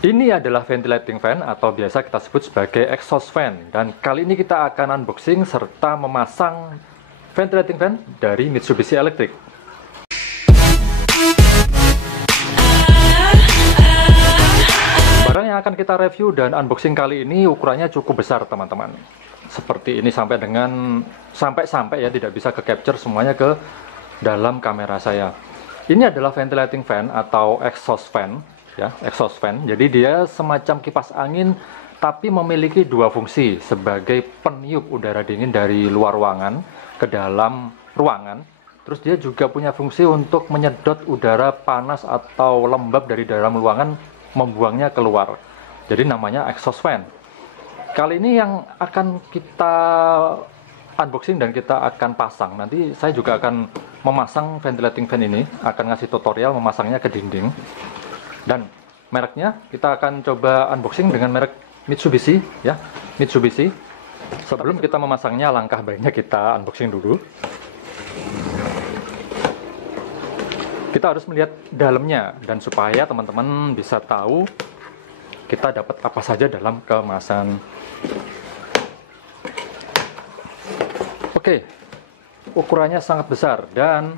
Ini adalah ventilating fan atau biasa kita sebut sebagai exhaust fan, dan kali ini kita akan unboxing serta memasang ventilating fan dari Mitsubishi Electric. Barang yang akan kita review dan unboxing kali ini ukurannya cukup besar teman-teman. Seperti ini sampai ya, tidak bisa ke capture semuanya ke dalam kamera saya. Ini adalah ventilating fan atau exhaust fan. Ya, exhaust fan. Jadi dia semacam kipas angin tapi memiliki dua fungsi sebagai peniup udara dingin dari luar ruangan ke dalam ruangan. Terus dia juga punya fungsi untuk menyedot udara panas atau lembab dari dalam ruangan, membuangnya keluar. Jadi namanya exhaust fan. Kali ini yang akan kita unboxing dan kita akan pasang. Nanti saya juga akan memasang ventilating fan ini, akan ngasih tutorial memasangnya ke dinding. Dan mereknya kita akan coba unboxing dengan merek Mitsubishi ya, Mitsubishi. Sebelum kita memasangnya, langkah baiknya kita unboxing dulu. Kita harus melihat dalamnya, dan supaya teman-teman bisa tahu kita dapat apa saja dalam kemasan. Oke, ukurannya sangat besar, dan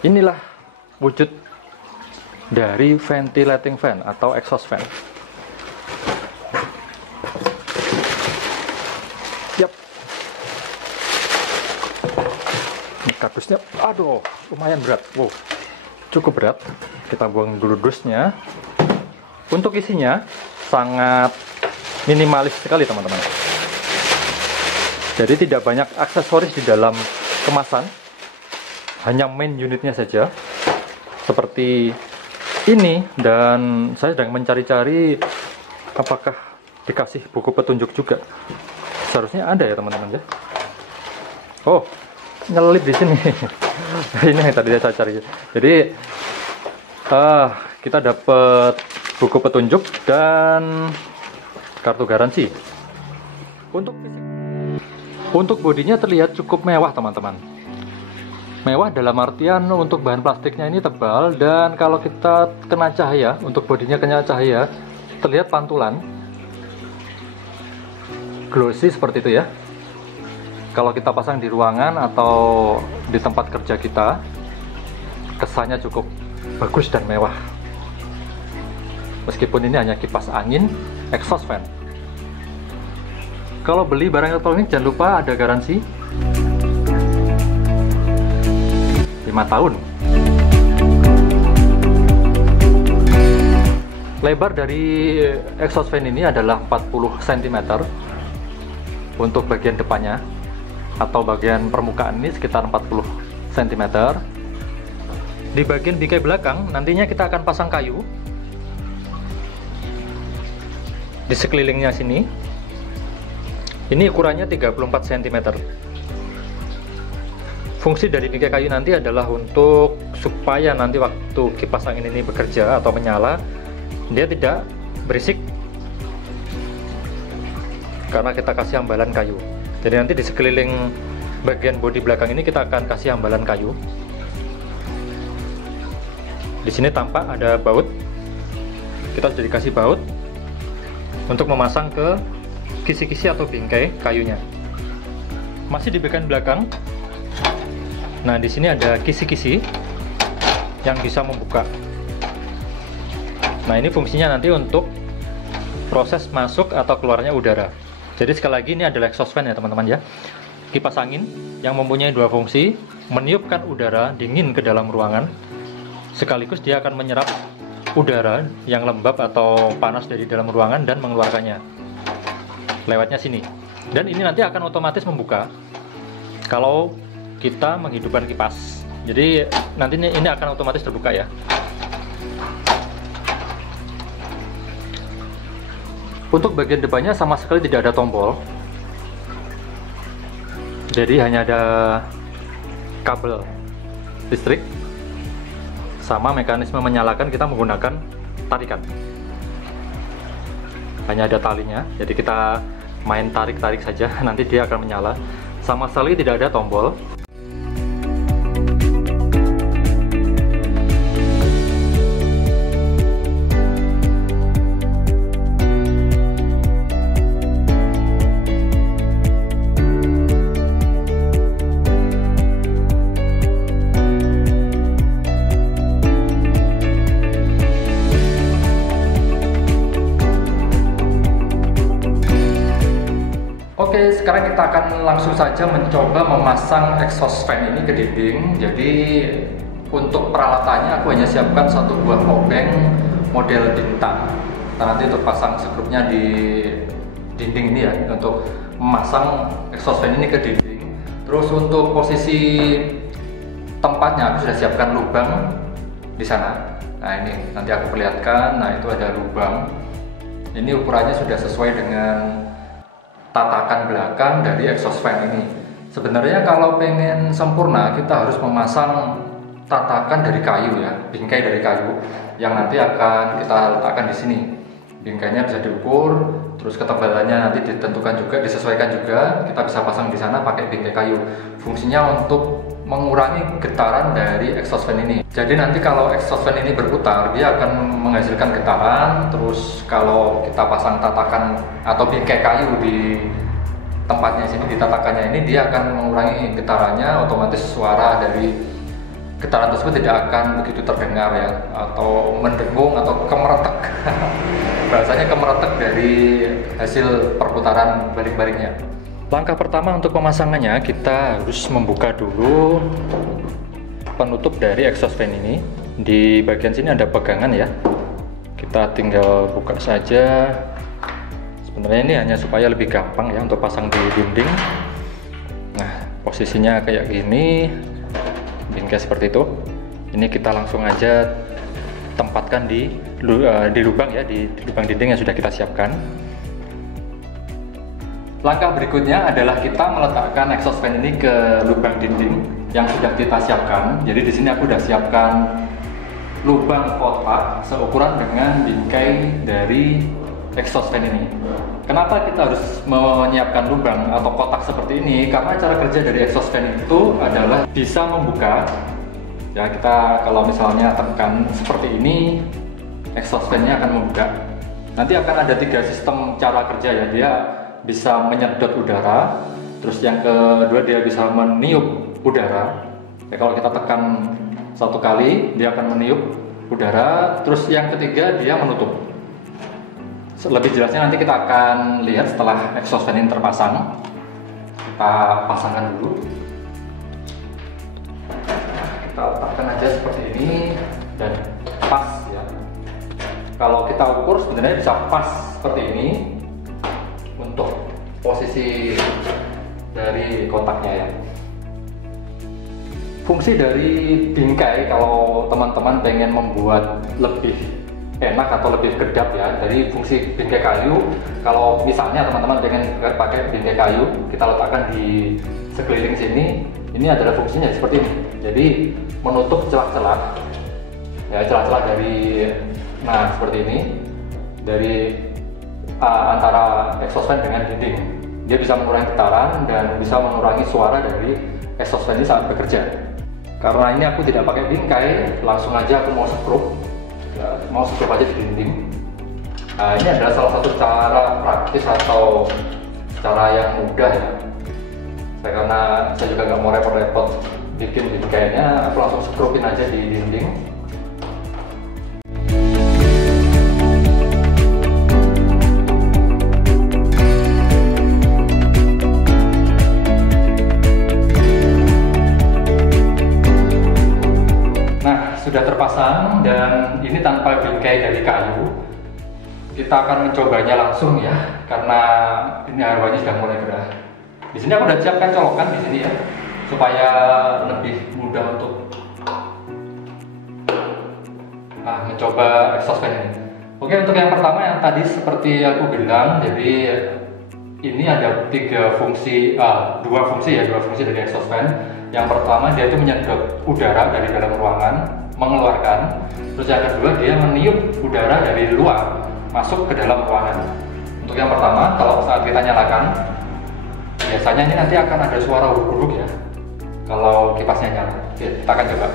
inilah wujud dari ventilating fan atau exhaust fan. Yap. Ini kardusnya, aduh, lumayan berat. Wow, cukup berat. Kita buang dulu dusnya. Untuk isinya sangat minimalis sekali teman-teman. Jadi tidak banyak aksesoris di dalam kemasan, hanya main unitnya saja. Seperti ini, dan saya sedang mencari-cari apakah dikasih buku petunjuk juga. Seharusnya ada ya teman-teman ya. Oh, nyelip di sini. Ini yang tadi saya cari. Jadi kita dapat buku petunjuk dan kartu garansi. Untuk bodinya terlihat cukup mewah teman-teman. Mewah dalam artian untuk bahan plastiknya ini tebal, dan kalau kita kena cahaya, untuk bodinya kena cahaya, terlihat pantulan glossy seperti itu ya. Kalau kita pasang di ruangan atau di tempat kerja kita, kesannya cukup bagus dan mewah. Meskipun ini hanya kipas angin exhaust fan. Kalau beli barang elektronik jangan lupa ada garansi 5 tahun. Lebar dari exhaust fan ini adalah 40 cm untuk bagian depannya, atau bagian permukaan ini sekitar 40 cm. Di bagian bingkai belakang nantinya kita akan pasang kayu di sekelilingnya sini. Ini ukurannya 34 cm. Fungsi dari bingkai kayu nanti adalah untuk supaya nanti waktu kipas angin ini bekerja atau menyala, dia tidak berisik karena kita kasih hambalan kayu. Jadi nanti di sekeliling bagian bodi belakang ini kita akan kasih hambalan kayu. Di sini tampak ada baut. Kita sudah dikasih baut untuk memasang ke kisi-kisi atau bingkai kayunya. Masih di bagian belakang. Nah, di sini ada kisi-kisi yang bisa membuka. Nah, ini fungsinya nanti untuk proses masuk atau keluarnya udara. Jadi sekali lagi ini adalah exhaust fan ya teman-teman ya. Kipas angin yang mempunyai dua fungsi, meniupkan udara dingin ke dalam ruangan, sekaligus dia akan menyerap udara yang lembab atau panas dari dalam ruangan dan mengeluarkannya lewatnya sini. Dan ini nanti akan otomatis membuka kalau kita menghidupkan kipas. Jadi nanti ini akan otomatis terbuka ya. Untuk bagian depannya sama sekali tidak ada tombol. Jadi hanya ada kabel listrik sama mekanisme menyalakan kita menggunakan tarikan. Hanya ada talinya, jadi kita main tarik-tarik saja, nanti dia akan menyala. Sama sekali tidak ada tombol. Oke, sekarang kita akan langsung saja mencoba memasang exhaust fan ini ke dinding. Jadi untuk peralatannya aku hanya siapkan satu buah obeng model bintang. Kita nanti untuk pasang skrupnya di dinding ini ya, untuk memasang exhaust fan ini ke dinding. Terus untuk posisi tempatnya aku sudah siapkan lubang di sana. Nah ini nanti aku perlihatkan. Nah itu ada lubang. Ini ukurannya sudah sesuai dengan tatakan belakang dari exhaust fan ini. Sebenarnya kalau pengen sempurna kita harus memasang tatakan dari kayu ya, bingkai dari kayu yang nanti akan kita letakkan di sini. Bingkainya bisa diukur, terus ketebalannya nanti ditentukan juga, disesuaikan juga. Kita bisa pasang di sana pakai bingkai kayu. Fungsinya untuk mengurangi getaran dari exhaust fan ini. Jadi nanti kalau exhaust fan ini berputar, dia akan menghasilkan getaran. Terus kalau kita pasang tatakan atau bingkai kayu di tempatnya sini, di tatakannya ini, dia akan mengurangi getarannya. Otomatis suara dari getaran tersebut tidak akan begitu terdengar ya, atau mendengung atau kemeretek. Bahasanya kemeretek dari hasil perputaran balik-baliknya. Langkah pertama untuk pemasangannya, kita harus membuka dulu penutup dari exhaust fan ini. Di bagian sini ada pegangan ya, kita tinggal buka saja. Sebenarnya ini hanya supaya lebih gampang ya untuk pasang di dinding. Nah posisinya kayak gini, bingkai seperti itu. Ini kita langsung aja tempatkan di lubang ya, di lubang dinding yang sudah kita siapkan. Langkah berikutnya adalah kita meletakkan exhaust fan ini ke lubang dinding yang sudah kita siapkan. Jadi di sini aku sudah siapkan lubang kotak seukuran dengan bingkai dari exhaust fan ini. Kenapa kita harus menyiapkan lubang atau kotak seperti ini? Karena cara kerja dari exhaust fan itu adalah bisa membuka. Ya kita kalau misalnya tekan seperti ini, exhaust fan-nya akan membuka. Nanti akan ada 3 sistem cara kerja ya. Dia bisa menyedot udara, terus yang kedua dia bisa meniup udara. Ya, kalau kita tekan 1 kali dia akan meniup udara, terus yang ketiga dia menutup. Lebih jelasnya nanti kita akan lihat setelah exhaust fan ini terpasang. Kita pasangkan dulu. Kita letakkan aja seperti ini dan pas ya. Kalau kita ukur sebenarnya bisa pas seperti ini untuk posisi dari kotaknya ya. Fungsi dari bingkai kalau teman-teman pengen membuat lebih enak atau lebih kedap ya, dari fungsi bingkai kayu, kalau misalnya teman-teman pengen pakai bingkai kayu, kita letakkan di sekeliling sini, ini adalah fungsinya seperti ini. Jadi menutup celah-celah ya, celah-celah dari seperti ini, dari antara exhaust fan dengan dinding. Dia bisa mengurangi getaran dan bisa mengurangi suara dari exhaust fan ini saat bekerja. Karena ini aku tidak pakai bingkai, langsung aja aku mau skrup ya, mau skrup aja di dinding. Nah ini adalah salah satu cara praktis atau cara yang mudah ya. Karena saya juga nggak mau repot-repot bikin bingkainya, aku langsung skrupin aja di dinding. Sudah terpasang dan ini tanpa bingkai dari kayu. Kita akan mencobanya langsung ya, karena ini arwahnya sudah mulai gerah. Di sini aku sudah siapkan colokan di sini ya, supaya lebih mudah untuk mencoba exhaust fan ini. Oke, untuk yang pertama yang tadi seperti aku bilang, jadi ini ada 2 fungsi dari exhaust fan. Yang pertama dia itu menyedot udara dari dalam ruangan, mengeluarkan. Terus yang kedua dia meniup udara dari luar masuk ke dalam ruangan. Untuk yang pertama, kalau saat kita nyalakan, biasanya ini nanti akan ada suara huruf ya kalau kipasnya nyala. Oke, kita akan coba.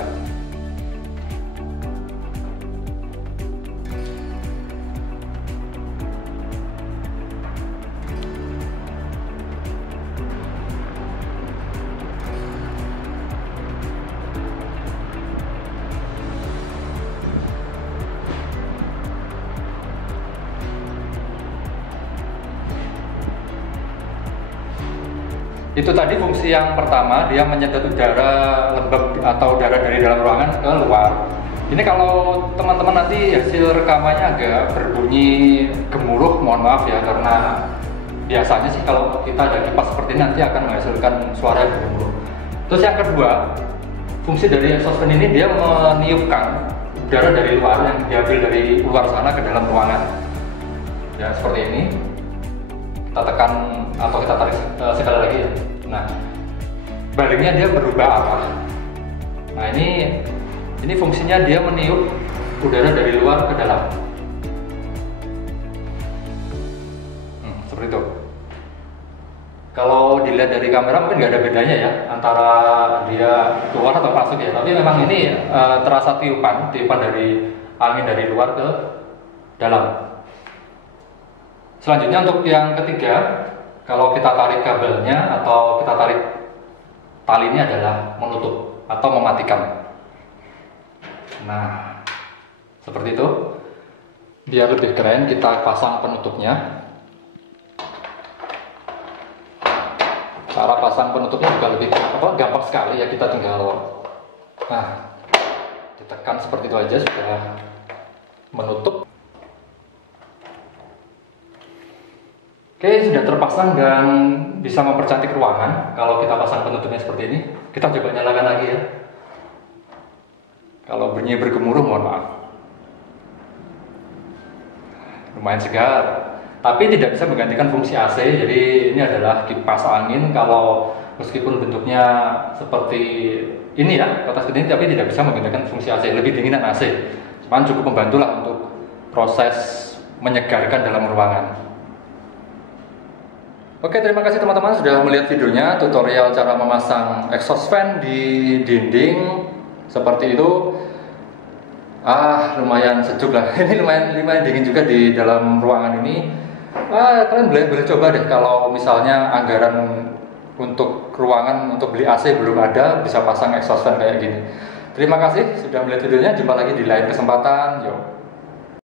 Itu tadi fungsi yang pertama, dia menyedot udara lembab atau udara dari dalam ruangan ke luar. Ini kalau teman-teman nanti hasil rekamannya agak berbunyi gemuruh, mohon maaf ya, karena biasanya sih kalau kita ada kipas seperti ini nanti akan menghasilkan suara yang gemuruh. Terus yang kedua, fungsi dari exhaust fan ini dia meniupkan udara dari luar yang diambil dari luar sana ke dalam ruangan. Ya seperti ini. Kita tekan atau kita tarik sekali lagi ya. Nah, baliknya dia berubah arah. Nah ini fungsinya dia meniup udara dari luar ke dalam. Seperti itu. Kalau dilihat dari kamera mungkin nggak ada bedanya ya antara dia keluar atau masuk ya. Tapi memang ini terasa tiupan dari angin dari luar ke dalam. Selanjutnya untuk yang ketiga, kalau kita tarik kabelnya atau kita tarik talinya adalah menutup atau mematikan. Nah, seperti itu. Biar lebih keren kita pasang penutupnya. Cara pasang penutupnya juga lebih gampang sekali ya, kita tinggal ditekan seperti itu aja sudah menutup. Oke, sudah terpasang dan bisa mempercantik ruangan. Kalau kita pasang penutupnya seperti ini, kita coba nyalakan lagi ya. Kalau bunyi bergemuruh mohon maaf. Lumayan segar. Tapi tidak bisa menggantikan fungsi AC, jadi ini adalah kipas angin. Kalau meskipun bentuknya seperti ini ya, kotak seperti ini, tapi tidak bisa menggantikan fungsi AC, lebih dinginan AC. Cuman cukup membantu lah untuk proses menyegarkan dalam ruangan. Oke, terima kasih teman-teman sudah melihat videonya, tutorial cara memasang exhaust fan di dinding seperti itu. Lumayan sejuk lah. Ini lumayan dingin juga di dalam ruangan ini. Kalian boleh coba deh kalau misalnya anggaran untuk ruangan untuk beli AC belum ada, bisa pasang exhaust fan kayak gini. Terima kasih sudah melihat videonya, jumpa lagi di lain kesempatan. Yo.